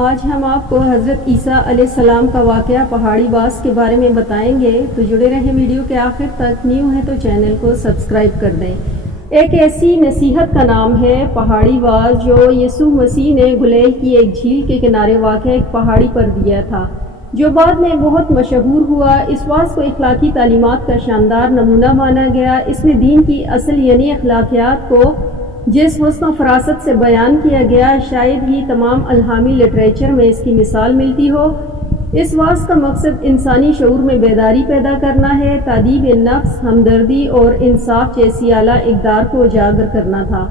آج ہم آپ کو حضرت عیسیٰ علیہ السلام کا واقعہ پہاڑی باز کے بارے میں بتائیں گے، تو جڑے رہیں ویڈیو کے آخر تک۔ نیو ہیں تو چینل کو سبسکرائب کر دیں۔ ایک ایسی نصیحت کا نام ہے پہاڑی باز جو یسوع مسیح نے گلیل کی ایک جھیل کے کنارے واقع ایک پہاڑی پر دیا تھا، جو بعد میں بہت مشہور ہوا۔ اس واعظ کو اخلاقی تعلیمات کا شاندار نمونہ مانا گیا۔ اس میں دین کی اصل یعنی اخلاقیات کو جس حسن و فراست سے بیان کیا گیا، شاید ہی تمام الہامی لٹریچر میں اس کی مثال ملتی ہو۔ اس واعظ کا مقصد انسانی شعور میں بیداری پیدا کرنا ہے، تادیب نفس، ہمدردی اور انصاف جیسی اعلیٰ اقدار کو اجاگر کرنا تھا۔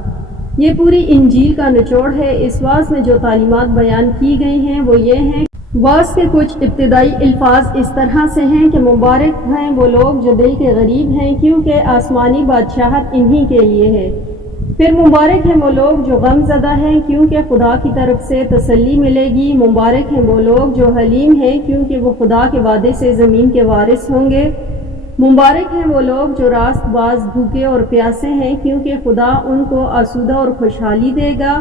یہ پوری انجیل کا نچوڑ ہے۔ اس واعظ میں جو تعلیمات بیان کی گئی ہیں وہ یہ ہیں۔ واعظ کے کچھ ابتدائی الفاظ اس طرح سے ہیں کہ مبارک ہیں وہ لوگ جو دل کے غریب ہیں، کیونکہ آسمانی بادشاہت انہی کے لیے ہے۔ پھر مبارک ہیں وہ لوگ جو غم زدہ ہیں، کیونکہ خدا کی طرف سے تسلی ملے گی۔ مبارک ہیں وہ لوگ جو حلیم ہیں، کیونکہ وہ خدا کے وعدے سے زمین کے وارث ہوں گے۔ مبارک ہیں وہ لوگ جو راست باز بھوکے اور پیاسے ہیں، کیونکہ خدا ان کو آسودہ اور خوشحالی دے گا۔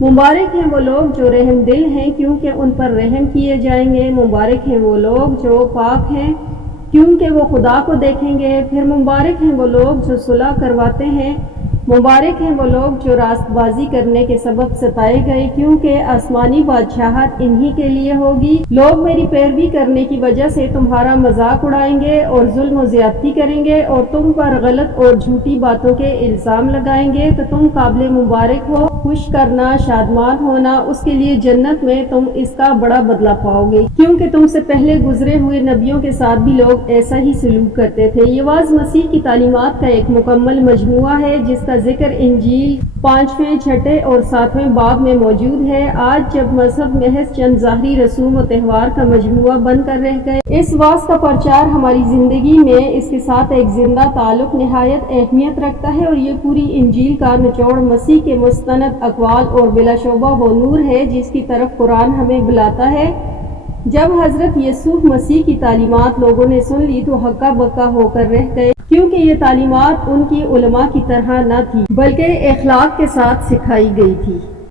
مبارک ہیں وہ لوگ جو رحم دل ہیں، کیونکہ ان پر رحم کیے جائیں گے۔ مبارک ہیں وہ لوگ جو پاک ہیں، کیونکہ وہ خدا کو دیکھیں گے۔ پھر مبارک ہیں وہ لوگ جو صلح کرواتے ہیں۔ مبارک ہیں وہ لوگ جو راست بازی کرنے کے سبب ستائے گئے، کیونکہ آسمانی بادشاہت انہی کے لیے ہوگی۔ لوگ میری پیروی کرنے کی وجہ سے تمہارا مذاق اڑائیں گے اور ظلم و زیادتی کریں گے اور تم پر غلط اور جھوٹی باتوں کے الزام لگائیں گے، تو تم قابل مبارک ہو۔ خوش کرنا، شادمان ہونا، اس کے لیے جنت میں تم اس کا بڑا بدلہ پاؤ گے، کیونکہ تم سے پہلے گزرے ہوئے نبیوں کے ساتھ بھی لوگ ایسا ہی سلوک کرتے تھے۔ یہ واعظ مسیح کی تعلیمات کا ایک مکمل مجموعہ ہے، جس کا ذکر انجیل 5ویں، 6 اور 7ویں باب میں موجود ہے۔ آج جب مذہب محض چند ظاہری رسوم و تہوار کا مجموعہ بن کر رہ گئے، اس واعظ کا پرچار ہماری زندگی میں اس کے ساتھ ایک زندہ تعلق نہایت اہمیت رکھتا ہے، اور یہ پوری انجیل کا نچوڑ مسیح کے مستند اقوال اور بلا شبہ وہ نور ہے جس کی طرف قرآن ہمیں بلاتا ہے۔ جب حضرت یسوع مسیح کی تعلیمات لوگوں نے سن لی تو ہکا بکا ہو کر رہ گئے، کیونکہ یہ تعلیمات ان کی علماء کی طرح نہ تھی بلکہ اخلاق کے ساتھ سکھائی گئی تھی۔